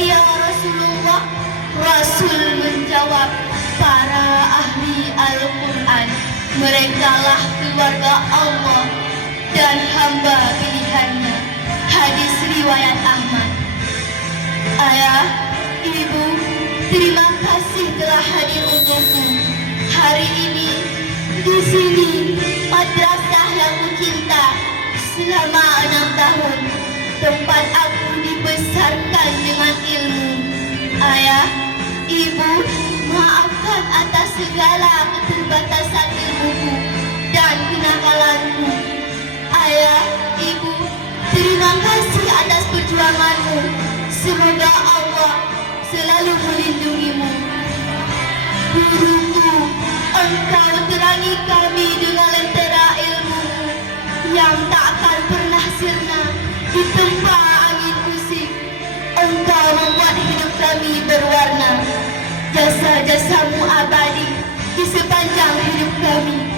ya Rasulullah? Rasul menjawab, para ahli Al-Quran, merekalah keluarga Allah dan hamba pilihannya. Hadis riwayat Ahmad. Ayah, ibu, terima kasih telah hadir untukku. Hari ini, di sini, madrasah yang kucinta selama 6 tahun, tempat aku dibesarkan dengan ilmu. Ayah, ibu, maafkan atas segala keterbatasan ilmuku dan kenakalanku. Ayah, ibu, terima kasih atas perjuanganmu. Semoga Allah selalu melindungimu. Guruku, engkau terangi kami dengan lentera ilmumu yang tak akan pernah sirna ditempa angin usik. Engkau membuat hidup kami berwarna. Jasa-jasamu abadi di sepanjang hidup kami.